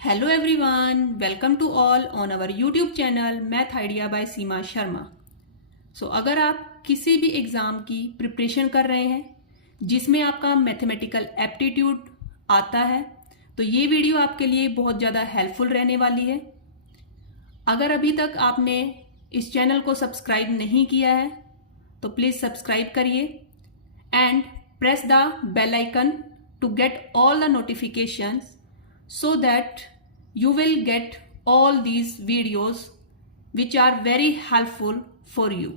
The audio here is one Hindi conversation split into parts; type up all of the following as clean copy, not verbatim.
Hello everyone, welcome to all on our YouTube channel Math Idea by सीमा शर्मा। अगर आप किसी भी एग्ज़ाम की प्रिपरेशन कर रहे हैं जिसमें आपका मैथमेटिकल एप्टीट्यूड आता है तो ये वीडियो आपके लिए बहुत ज़्यादा हेल्पफुल रहने वाली है। अगर अभी तक आपने इस चैनल को सब्सक्राइब नहीं किया है तो प्लीज़ सब्सक्राइब करिए and press the bell icon to get all the notifications so that you will get all these videos which are very helpful for you.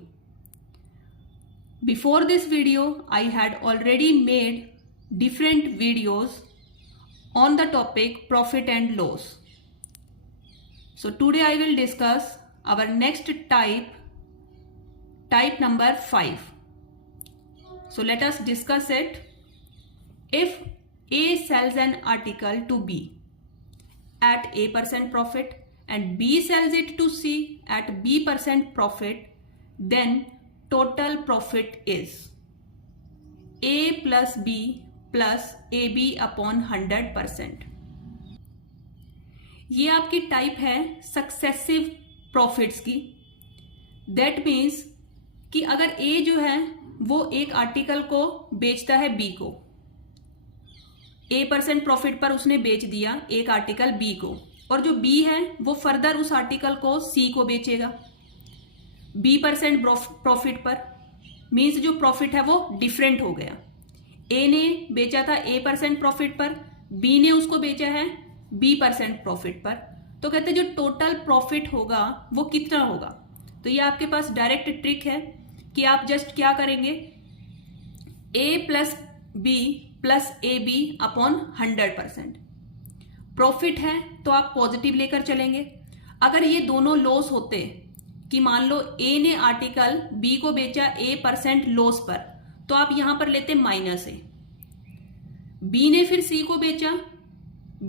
Before this video, I had already made different videos on the topic profit and loss. So today I will discuss our next type number 5. So let us discuss it. If A sells an article to B at A% profit and B sells it to C at B% profit, then total profit is A plus B plus AB upon 100%. ये आपकी टाइप है सक्सेसिव प्रॉफिट्स की। दैट मीन्स कि अगर A जो है वो एक आर्टिकल को बेचता है B को, A% प्रॉफिट पर उसने बेच दिया एक आर्टिकल B को, और जो B है वो फर्दर उस आर्टिकल को C को बेचेगा B% प्रॉफिट पर। मीन्स जो प्रॉफिट है वो डिफरेंट हो गया। A ने बेचा था A% प्रॉफिट पर, B ने उसको बेचा है B% प्रॉफिट पर। तो कहते हैं जो टोटल प्रॉफिट होगा वो कितना होगा। तो ये आपके पास डायरेक्ट ट्रिक है कि आप जस्ट क्या करेंगे, A plus B plus A B upon 100%। Profit है तो आप पॉजिटिव लेकर चलेंगे। अगर ये दोनों लॉस होते कि मान लो ए ने आर्टिकल बी को बेचा A% लॉस पर, तो आप यहां पर लेते माइनस ए। बी ने फिर सी को बेचा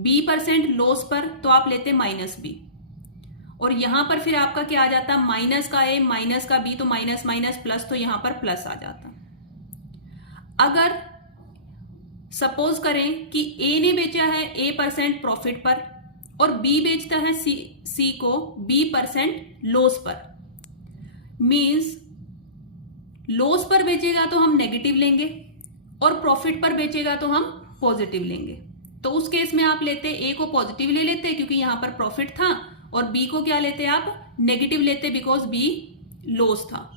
B% लॉस पर, तो आप लेते माइनस बी। और यहां पर फिर आपका क्या आ जाता, माइनस का ए माइनस का बी, तो माइनस माइनस प्लस, तो यहां पर प्लस आ जाता। अगर सपोज करें कि A ने बेचा है A% प्रॉफिट पर और B बेचता है C को B% लॉस पर। मींस लॉस पर बेचेगा तो हम नेगेटिव लेंगे और प्रॉफिट पर बेचेगा तो हम पॉजिटिव लेंगे। तो उस केस में आप लेते A को पॉजिटिव ले लेते क्योंकि यहां पर प्रॉफिट था, और B को क्या लेते आप नेगेटिव लेते बिकॉज B लॉस था,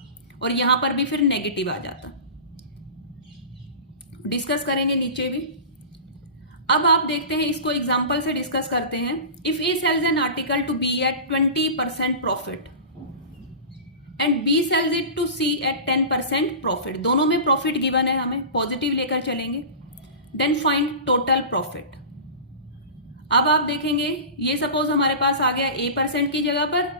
और यहां पर भी फिर नेगेटिव आ जाता। डिस्कस करेंगे नीचे भी। अब आप देखते हैं, इसको एग्जांपल से डिस्कस करते हैं। If A sells an article to B at 20% profit and B sells it to C at 10% profit, दोनों में प्रॉफिट गिवन है, हमें पॉजिटिव लेकर चलेंगे। Then find total profit. अब आप देखेंगे ये सपोज हमारे पास आ गया A% की जगह पर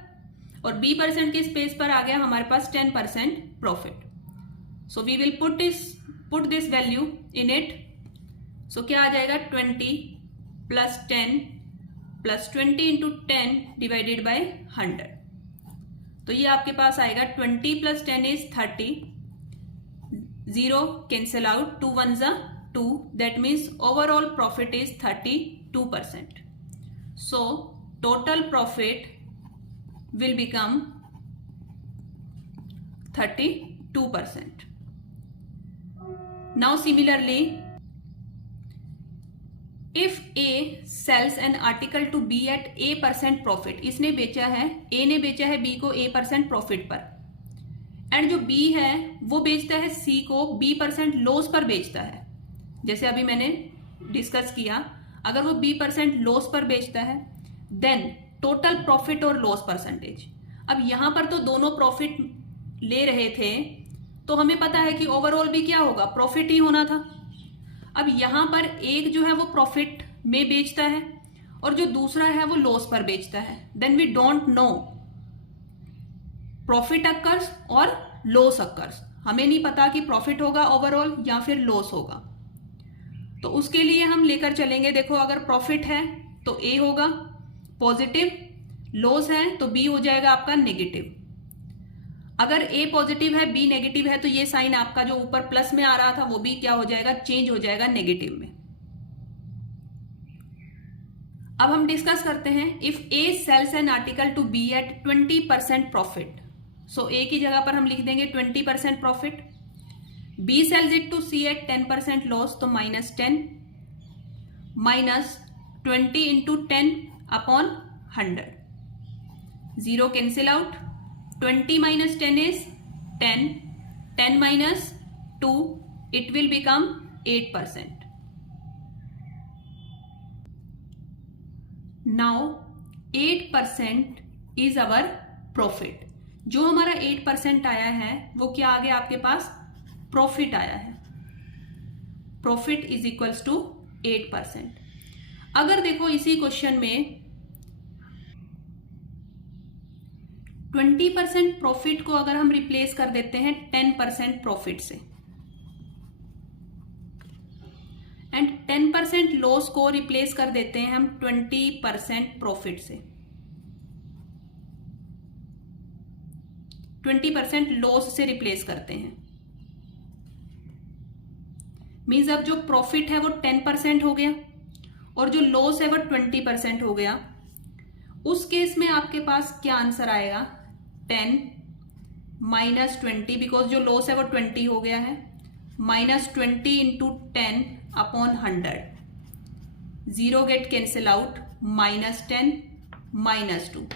और B% के स्पेस पर आ गया हमारे पास 10% profit. So we will put this value in it. So क्या आ जाएगा 20 plus 10 plus 20 into 10 divided by 100। तो ये आपके पास आएगा 20 प्लस 10 इज 30, 0 कैंसिल आउट, 2 1 जा 2, that means overall profit is 32%। So total profit will become 32%। Now similarly, if A sells an article to B at A% profit, इसने बेचा है, A ने बेचा है B को A% प्रॉफिट पर, एंड जो B है वो बेचता है C को B% लॉस पर बेचता है। जैसे अभी मैंने डिस्कस किया, अगर वो B% लॉस पर बेचता है देन टोटल प्रॉफिट और लॉस परसेंटेज। अब यहां पर तो दोनों प्रॉफिट ले रहे थे, तो हमें पता है कि ओवरऑल भी क्या होगा, प्रॉफिट ही होना था। अब यहां पर एक जो है वो प्रॉफिट में बेचता है और जो दूसरा है वो लॉस पर बेचता है। Then we don't know profit occurs और लॉस अक्कर्स। हमें नहीं पता कि प्रॉफिट होगा ओवरऑल या फिर लॉस होगा। तो उसके लिए हम लेकर चलेंगे, देखो अगर प्रॉफिट है तो A होगा पॉजिटिव, लॉस है तो B हो जाएगा आपका नेगेटिव। अगर A पॉजिटिव है B नेगेटिव है तो ये साइन आपका जो ऊपर प्लस में आ रहा था वो भी क्या हो जाएगा, चेंज हो जाएगा नेगेटिव में। अब हम डिस्कस करते हैं if A sells an article to B at 20% profit. So A की जगह पर हम लिख देंगे 20% profit, B sells it to C at 10% loss, तो -10 -20 into 10 upon 100, 0 cancel out, 20 - 10 is 10, 10 - 2 it will become 8%. Now 8% is our profit. जो हमारा 8% आया है वो क्या आ गया आपके पास, प्रॉफिट आया है। Profit is equals to 8%। अगर देखो इसी क्वेश्चन में 20% प्रॉफिट को अगर हम रिप्लेस कर देते हैं 10% प्रॉफिट से, एंड 10% लॉस को रिप्लेस कर देते हैं हम 20% प्रॉफिट से, 20% लॉस से रिप्लेस करते हैं, मीन्स अब जो प्रॉफिट है वो 10% हो गया और जो लॉस है वो 20% हो गया। उस केस में आपके पास क्या आंसर आएगा, 10 - 20, बिकॉज जो लॉस है वो 20 हो गया है, -20 into 10 upon 100, 0 get cancel out, -10 -2,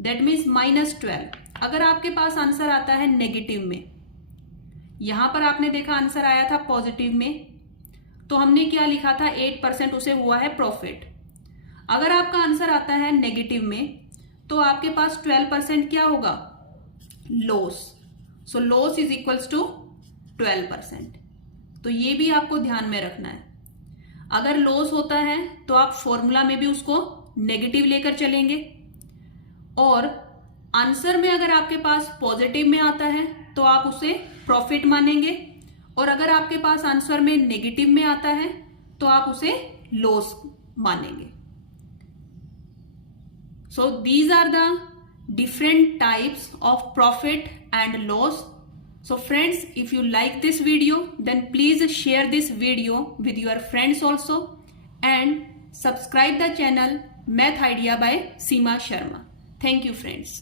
that means -12। अगर आपके पास आंसर आता है नेगेटिव में, यहां पर आपने देखा आंसर आया था पॉजिटिव में, तो हमने क्या लिखा था, 8% उसे हुआ है प्रॉफिट। अगर आपका आंसर आता है नेगेटिव में तो आपके पास 12% क्या होगा, loss. So loss is equals to 12%। तो ये भी आपको ध्यान में रखना है। अगर लॉस होता है तो आप फॉर्मूला में भी उसको नेगेटिव लेकर चलेंगे, और आंसर में अगर आपके पास पॉजिटिव में आता है तो आप उसे प्रॉफिट मानेंगे, और अगर आपके पास आंसर में नेगेटिव में आता है तो आप उसे लॉस मानेंगे। So these are the different types of profit and loss. So friends, if you like this video, then please share this video with your friends also, and subscribe the channel Math Idea by Seema Sharma. Thank you friends.